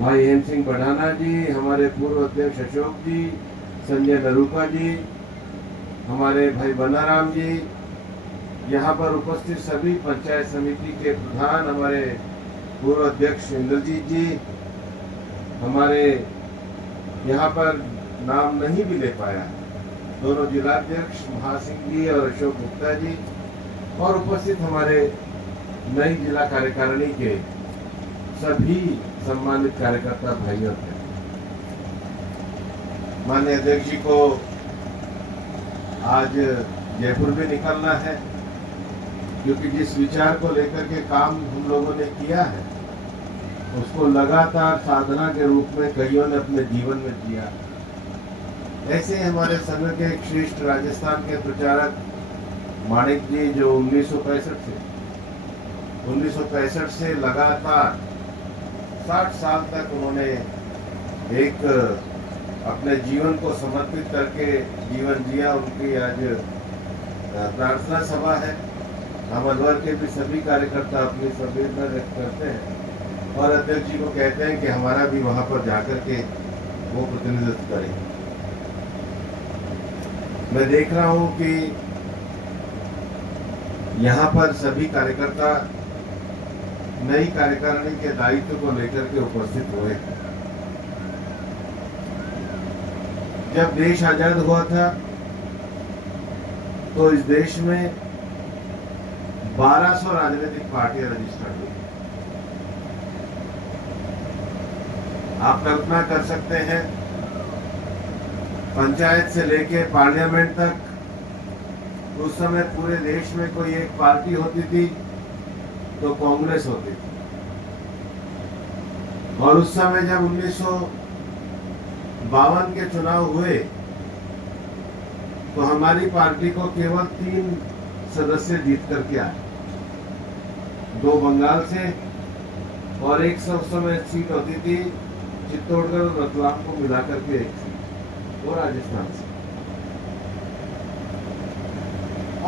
भाई हेम सिंह बढ़ाना जी, हमारे पूर्व अध्यक्ष अशोक जी, संजय नरूका जी, हमारे भाई बनाराम जी, यहाँ पर उपस्थित सभी पंचायत समिति के प्रधान, हमारे पूर्व अध्यक्ष इंद्रजीत जी, हमारे यहाँ पर नाम नहीं भी ले पाया दोनों जिलाध्यक्ष महासिंह जी और अशोक गुप्ता जी, और उपस्थित हमारे नई जिला कार्यकारिणी के सभी सम्मानित कार्यकर्ता भाइयों थे। माननीय अध्यक्ष जी को आज जयपुर भी निकलना है, क्योंकि जिस विचार को लेकर के काम हम लोगों ने किया है उसको लगातार साधना के रूप में कईयों ने अपने जीवन में जिया। ऐसे हमारे संघ के एक श्रेष्ठ राजस्थान के प्रचारक माणिक जी, जो 1965 से लगातार 60 साल तक उन्होंने एक अपने जीवन को समर्पित करके जीवन जिया। उनकी आज प्रार्थना सभा है। हम अलवर के भी सभी कार्यकर्ता अपनी संवेदना व्यक्त करते हैं और अध्यक्ष जी को कहते हैं कि हमारा भी वहां पर जाकर के वो प्रतिनिधित्व करें। मैं देख रहा हूं कि यहाँ पर सभी कार्यकर्ता नई कार्यकारिणी के दायित्व को लेकर के उपस्थित हुए। जब देश आजाद हुआ था तो इस देश में 1200 राजनीतिक पार्टियां रजिस्टर्ड हुई। आप कल्पना कर सकते हैं, पंचायत से लेके पार्लियामेंट तक उस समय पूरे देश में कोई एक पार्टी होती थी तो कांग्रेस होती थी। और उस समय जब 1952 के चुनाव हुए तो हमारी पार्टी को केवल 3 सदस्य जीत करके आए, 2 बंगाल से और एक उस समय सीट होती थी चित्तौड़गढ़ और रतलाम को मिलाकर के एक सीट, वो राजस्थान से।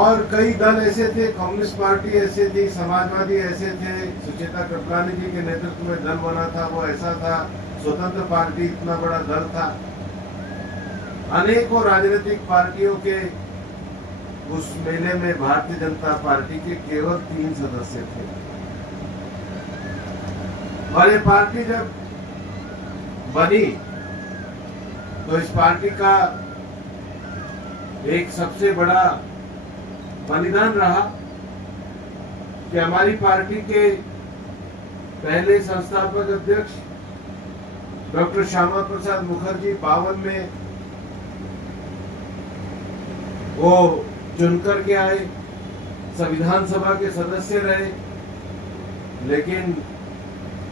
और कई दल ऐसे थे, कम्युनिस्ट पार्टी ऐसे थी, समाजवादी ऐसे थे, सुचेता कृपलानी जी के नेतृत्व में दल बना था, वो ऐसा था, स्वतंत्र पार्टी इतना बड़ा दल था। अनेकों राजनीतिक पार्टियों के उस मेले में भारतीय जनता पार्टी के केवल 3 सदस्य थे। और ये पार्टी जब बनी तो इस पार्टी का एक सबसे बड़ा बलिदान रहा कि हमारी पार्टी के पहले संस्थापक अध्यक्ष डॉक्टर श्यामा प्रसाद मुखर्जी 52 में वो चुनकर के आए, संविधान सभा के सदस्य रहे, लेकिन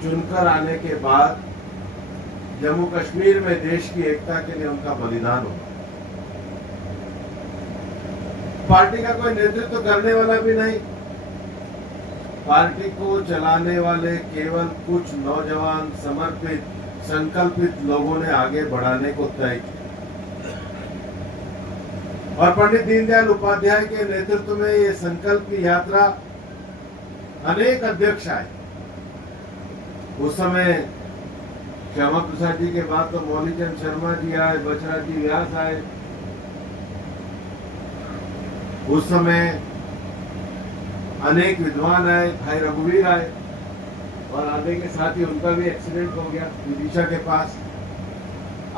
चुनकर आने के बाद जम्मू कश्मीर में देश की एकता के लिए उनका बलिदान हुआ। पार्टी का कोई नेतृत्व करने वाला भी नहीं, पार्टी को चलाने वाले केवल कुछ नौजवान समर्पित संकल्पित लोगों ने आगे बढ़ाने को तय किया। और पंडित दीनदयाल उपाध्याय के नेतृत्व में ये संकल्प की यात्रा, अनेक अध्यक्ष आए। उस समय श्यामा प्रसाद जी के बाद तो मौलीचंद शर्मा जी आए, बचराज जी व्यास आए। उस समय अनेक विद्वान आए, भाई रघुवीर आए, और आने के साथ ही उनका भी एक्सीडेंट हो गया विदिशा के पास।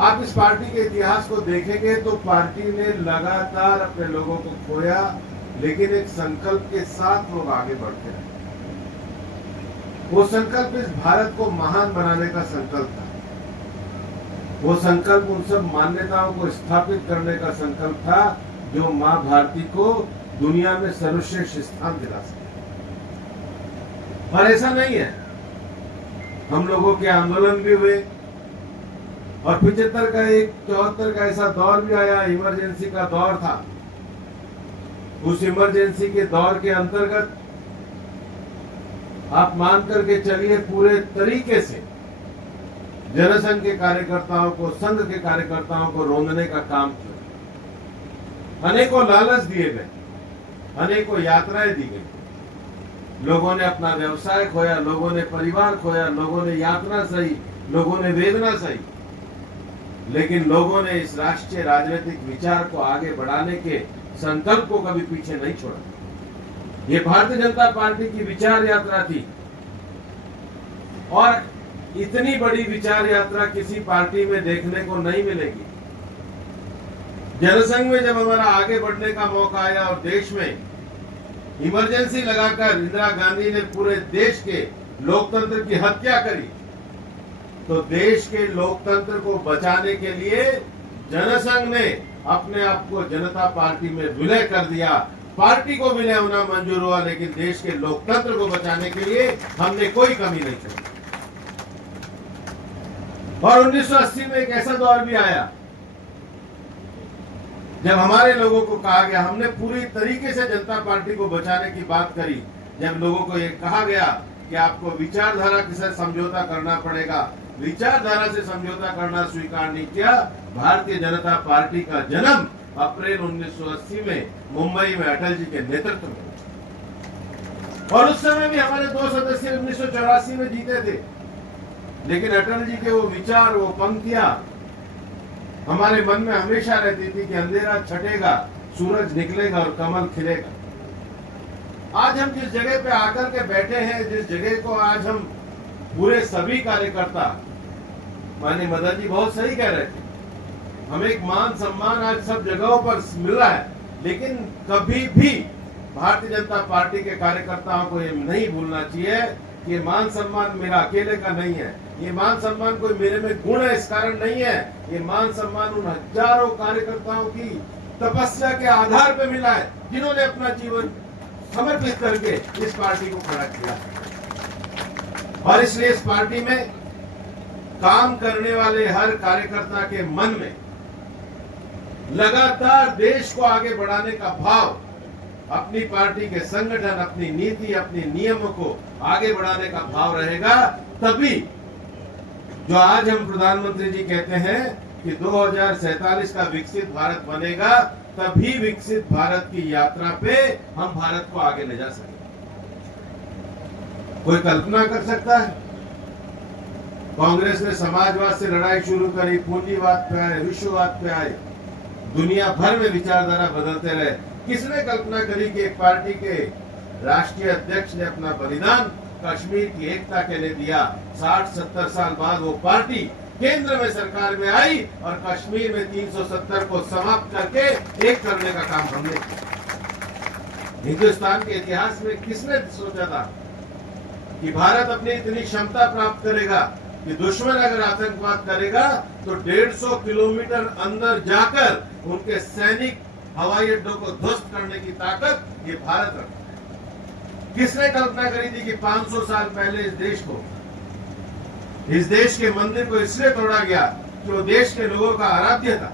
आप इस पार्टी के इतिहास को देखेंगे तो पार्टी ने लगातार अपने लोगों को खोया, लेकिन एक संकल्प के साथ लोग आगे बढ़ते रहे। वो संकल्प इस भारत को महान बनाने का संकल्प था। वो संकल्प उन सब मान्यताओं को स्थापित करने का संकल्प था जो मां भारती को दुनिया में सर्वश्रेष्ठ स्थान दिला सके। और ऐसा नहीं है, हम लोगों के आंदोलन भी हुए और 75 का 74 का ऐसा दौर भी आया, इमरजेंसी का दौर था। उस इमरजेंसी के दौर के अंतर्गत आप मान करके चलिए पूरे तरीके से जनसंघ के कार्यकर्ताओं को, संघ के कार्यकर्ताओं को रोंदने का काम किया। अनेकों लालच दिए गए, अनेकों यात्राएं दी गई। लोगों ने अपना व्यवसाय खोया, लोगों ने परिवार खोया, लोगों ने यात्रा सही, लोगों ने वेदना सही, लेकिन लोगों ने इस राष्ट्रीय राजनीतिक विचार को आगे बढ़ाने के संकल्प को कभी पीछे नहीं छोड़ा। ये भारतीय जनता पार्टी की विचार यात्रा थी और इतनी बड़ी विचार यात्रा किसी पार्टी में देखने को नहीं मिलेगी। जनसंघ में जब हमारा आगे बढ़ने का मौका आया और देश में इमरजेंसी लगाकर इंदिरा गांधी ने पूरे देश के लोकतंत्र की हत्या करी, तो देश के लोकतंत्र को बचाने के लिए जनसंघ ने अपने आप को जनता पार्टी में विलय कर दिया। पार्टी को विलय होना मंजूर हुआ, लेकिन देश के लोकतंत्र को बचाने के लिए हमने कोई कमी नहीं छोड़ी। और 1980 में एक ऐसा दौर भी आया जब हमारे लोगों को कहा गया, हमने पूरी तरीके से जनता पार्टी को बचाने की बात करी, जब लोगों को यह कहा गया कि आपको विचारधारा के साथ समझौता करना पड़ेगा, विचारधारा से समझौता करना स्वीकार नहीं किया। भारतीय जनता पार्टी का जन्म अप्रैल 1980 में मुंबई में अटल जी के नेतृत्व में, और उस समय भी हमारे 2 सदस्य 1984 में जीते थे, लेकिन अटल जी के वो विचार, वो पंक्तियां हमारे मन में हमेशा रहती थी कि अंधेरा छटेगा, सूरज निकलेगा और कमल खिलेगा। आज हम जिस जगह पे आकर के बैठे हैं, जिस जगह को आज हम पूरे सभी कार्यकर्ता, माननीय मदन जी बहुत सही कह रहे थे, हमें एक मान सम्मान आज सब जगहों पर मिल रहा है, लेकिन कभी भी भारतीय जनता पार्टी के कार्यकर्ताओं को ये नहीं भूलना चाहिए कि ये मान सम्मान मेरा अकेले का नहीं है, ये मान सम्मान कोई मेरे में गुण है इस कारण नहीं है, ये मान सम्मान उन हजारों कार्यकर्ताओं की तपस्या के आधार पर मिला है, जिन्होंने अपना जीवन समर्पित करके इस पार्टी को खड़ा किया। और इसलिए इस पार्टी में काम करने वाले हर कार्यकर्ता के मन में लगातार देश को आगे बढ़ाने का भाव, अपनी पार्टी के संगठन, अपनी नीति, अपने नियमों को आगे बढ़ाने का भाव रहेगा। तभी जो आज हम प्रधानमंत्री जी कहते हैं कि 2047 का विकसित भारत बनेगा, तभी विकसित भारत की यात्रा पे हम भारत को आगे ले जा सकेंगे। कोई कल्पना कर सकता है? कांग्रेस ने समाजवाद से लड़ाई शुरू करी, पूंजीवाद पे आए, विश्ववाद पे आए, दुनिया भर में विचारधारा बदलते रहे। किसने कल्पना करी कि एक पार्टी के राष्ट्रीय अध्यक्ष ने अपना बलिदान कश्मीर की एकता के लिए दिया। 60-70 साल बाद वो पार्टी केंद्र में सरकार में आई और कश्मीर में 370 को समाप्त करके एक करने का काम हमने किया। हिंदुस्तान के इतिहास में किसने सोचा था कि भारत अपनी इतनी क्षमता प्राप्त करेगा कि दुश्मन अगर आतंकवाद करेगा तो 150 किलोमीटर अंदर जाकर उनके सैनिक हवाई अड्डों को ध्वस्त करने की ताकत ये भारत रखता है। किसने कल्पना करी थी कि 500 साल पहले इस देश के मंदिर को इसलिए तोड़ा गया कि वो देश के लोगों का आराध्य था।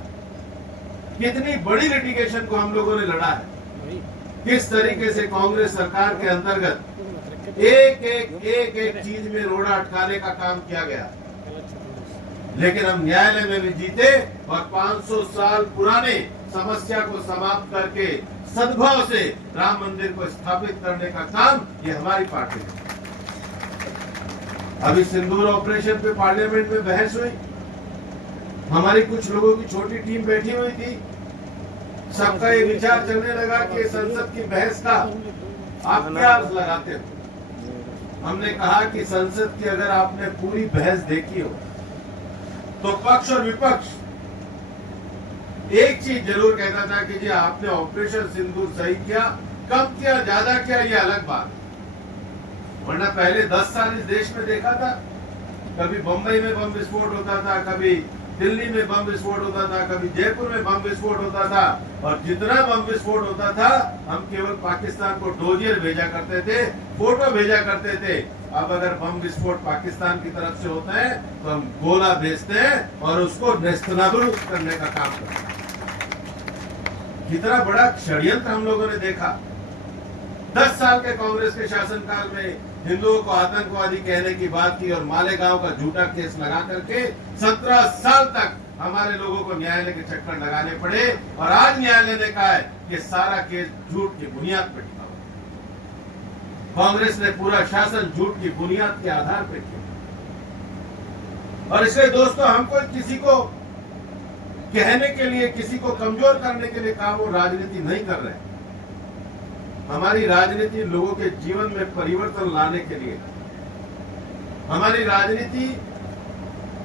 कितनी बड़ी लिटिगेशन को हम लोगों ने लड़ा है, किस तरीके से कांग्रेस सरकार के अंतर्गत एक चीज में रोड़ा अटकाने का काम किया गया, लेकिन हम न्यायालय में भी जीते और 500 साल पुराने समस्या को समाप्त करके सद्भाव से राम मंदिर को स्थापित करने का काम ये हमारी पार्टी ने। अभी सिंदूर ऑपरेशन पे पार्लियामेंट में बहस हुई, हमारी कुछ लोगों की छोटी टीम बैठी हुई थी, सबका ये विचार चलने लगा कि संसद की बहस का आप क्या अर्थ लगाते हो। हमने कहा कि संसद की अगर आपने पूरी बहस देखी हो तो पक्ष और विपक्ष एक चीज जरूर कहता था कि जी आपने ऑपरेशन सिंदूर सही किया, कम किया, ज्यादा किया, ये अलग बात, वरना पहले 10 साल इस देश में देखा था, कभी बंबई में बम विस्फोट होता था, कभी दिल्ली में बम विस्फोट होता था, कभी जयपुर में बम विस्फोट होता था, और जितना बम विस्फोट होता था हम केवल पाकिस्तान को डोजियर भेजा करते थे, फोटो भेजा करते थे। अब अगर बम विस्फोट पाकिस्तान की तरफ से होता है तो हम गोला भेजते हैं और उसको नेस्तनाबूद करने का काम करते हैं। कितना बड़ा षड्यंत्र हम लोगों ने देखा। 10 साल के कांग्रेस के शासनकाल में हिंदुओं को आतंकवादी कहने की बात की और मालेगांव का झूठा केस लगा करके 17 साल तक हमारे लोगों को न्यायालय के चक्कर लगाने पड़े, और आज न्यायालय ने कहा है कि सारा केस झूठ की बुनियाद पर टिका हुआ। कांग्रेस ने पूरा शासन झूठ की बुनियाद के आधार पर किया। और इसलिए दोस्तों, हम कोई किसी को कहने के लिए, किसी को कमजोर करने के लिए काम और राजनीति नहीं कर रहे। हमारी राजनीति लोगों के जीवन में परिवर्तन लाने के लिए, हमारी राजनीति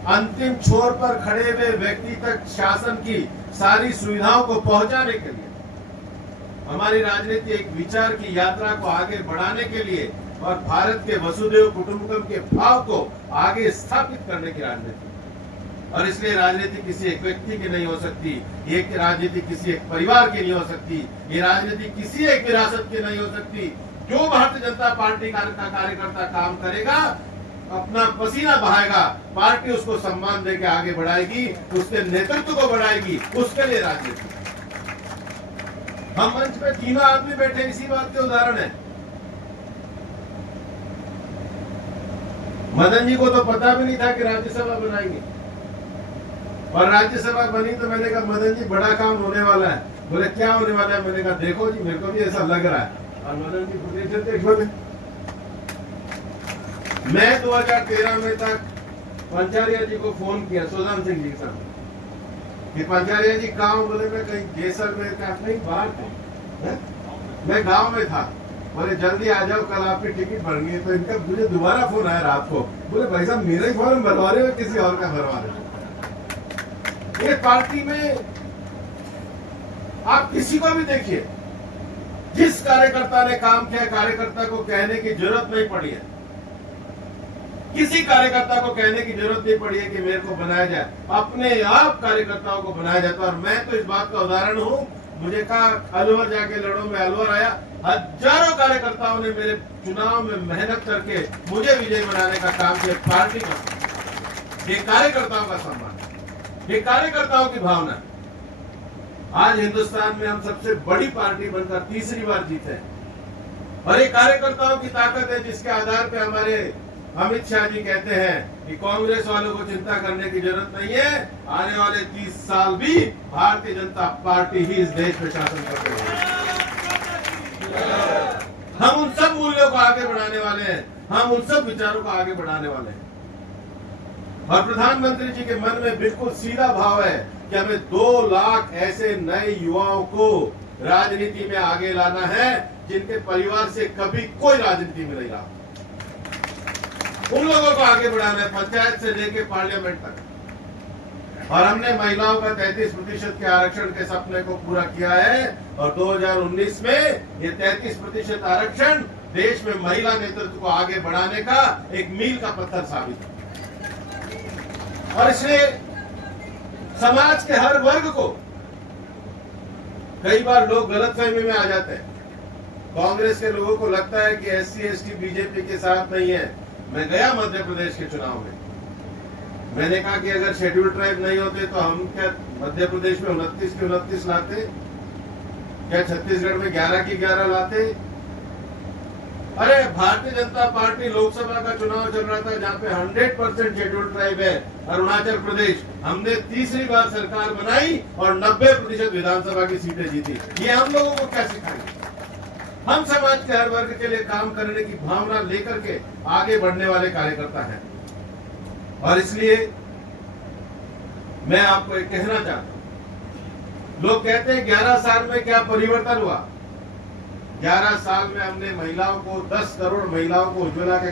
अंतिम छोर पर खड़े हुए व्यक्ति तक शासन की सारी सुविधाओं को पहुंचाने के लिए, हमारी राजनीति एक विचार की यात्रा को आगे बढ़ाने के लिए और भारत के वसुधैव कुटुंबकम के भाव को आगे स्थापित करने की राजनीति। और इसलिए राजनीति किसी एक व्यक्ति की नहीं हो सकती, ये राजनीति किसी एक परिवार की नहीं हो सकती, ये राजनीति किसी एक विरासत की नहीं हो सकती। जो भारतीय जनता पार्टी का कार्यकर्ता काम करेगा, अपना पसीना बहाएगा, पार्टी उसको सम्मान देकर आगे बढ़ाएगी, उसके नेतृत्व को बढ़ाएगी, उसके लिए राजनीति। हम मंच पे तीनों आदमी बैठे, इसी बात के उदाहरण है। मदन जी को तो पता भी नहीं था कि राज्यसभा बनाएंगे, और राज्यसभा बनी तो मैंने कहा मदन जी बड़ा काम होने वाला है। बोले क्या होने वाला है? मैंने कहा देखो जी, मेरे को भी ऐसा लग रहा है। और मदन जी बोले मैं 2013 में तक पंचारिया जी को फोन किया, सुदाम सिंह जी के साथ, कि पंचारिया जी कहाँ? बोले मैं कहीं जैसलमेर का, नहीं बाहर थे, मैं गांव में था। बोले जल्दी आ जाओ, कल आपकी टिकट बन गई। तो इनका मुझे दोबारा फोन आया रात को, बोले भाई साहब मेरा ही फॉर्म भरवा रहे हो, किसी और का भरवा रहे हो? ये पार्टी में आप किसी को भी देखिए, जिस कार्यकर्ता ने काम किया, कार्यकर्ता को कहने की जरूरत नहीं पड़ी है, किसी कार्यकर्ता को कहने की जरूरत नहीं पड़ी है कि मेरे को बनाया जाए, अपने आप कार्यकर्ताओं को बनाया जाता है। और मैं तो इस बात का उदाहरण हूं। मुझे कहा अलवर जाके लड़ो, मैं अलवर आया, हजारों कार्यकर्ताओं ने मेरे चुनाव में मेहनत करके मुझे विजय बनाने का काम किया। पार्टी का, ये कार्यकर्ताओं का सम्मान, ये कार्यकर्ताओं की भावना। आज हिंदुस्तान में हम सबसे बड़ी पार्टी बनकर तीसरी बार जीते हैं, और ये कार्यकर्ताओं की ताकत है, जिसके आधार पे हमारे अमित शाह जी कहते हैं कि कांग्रेस वालों को चिंता करने की जरूरत नहीं है, आने वाले 30 साल भी भारतीय जनता पार्टी ही इस देश में शासन करते रहेगी। हम उन सब मूल्यों को आगे बढ़ाने वाले हैं, हम उन सब विचारों को आगे बढ़ाने वाले हैं। और प्रधानमंत्री जी के मन में बिल्कुल सीधा भाव है कि हमें 2 लाख ऐसे नए युवाओं को राजनीति में आगे लाना है, जिनके परिवार से कभी कोई राजनीति में नहीं रहा। उन लोगों को आगे बढ़ाना है, पंचायत से लेकर पार्लियामेंट तक। और हमने महिलाओं का 33% के आरक्षण के सपने को पूरा किया है, और 2019 में ये 33% आरक्षण देश में महिला नेतृत्व को आगे बढ़ाने का एक मील का पत्थर साबित है। और इसलिए समाज के हर वर्ग को, कई बार लोग गलतफहमी में आ जाते हैं, कांग्रेस के लोगों को लगता है कि SC ST बीजेपी के साथ नहीं है। मैं गया मध्य प्रदेश के चुनाव में, मैंने कहा कि अगर शेड्यूल ट्राइब नहीं होते तो हम क्या मध्य प्रदेश में 29 के 29 लाते? क्या छत्तीसगढ़ में 11 की 11 लाते? अरे भारतीय जनता पार्टी लोकसभा का चुनाव चल रहा था, जहाँ पे 100% शेड्यूल ट्राइब है, अरुणाचल प्रदेश, हमने तीसरी बार सरकार बनाई और 90% विधानसभा की सीटें जीती। ये हम लोगों को क्या सिखाएंगे? हम समाज के हर वर्ग के लिए काम करने की भावना लेकर के आगे बढ़ने वाले कार्यकर्ता हैं। और इसलिए मैं आपको एक कहना चाहता हूं, लोग कहते हैं 11 साल में क्या परिवर्तन हुआ? 11 साल में हमने महिलाओं को, 10 करोड़ महिलाओं को उज्ज्वला के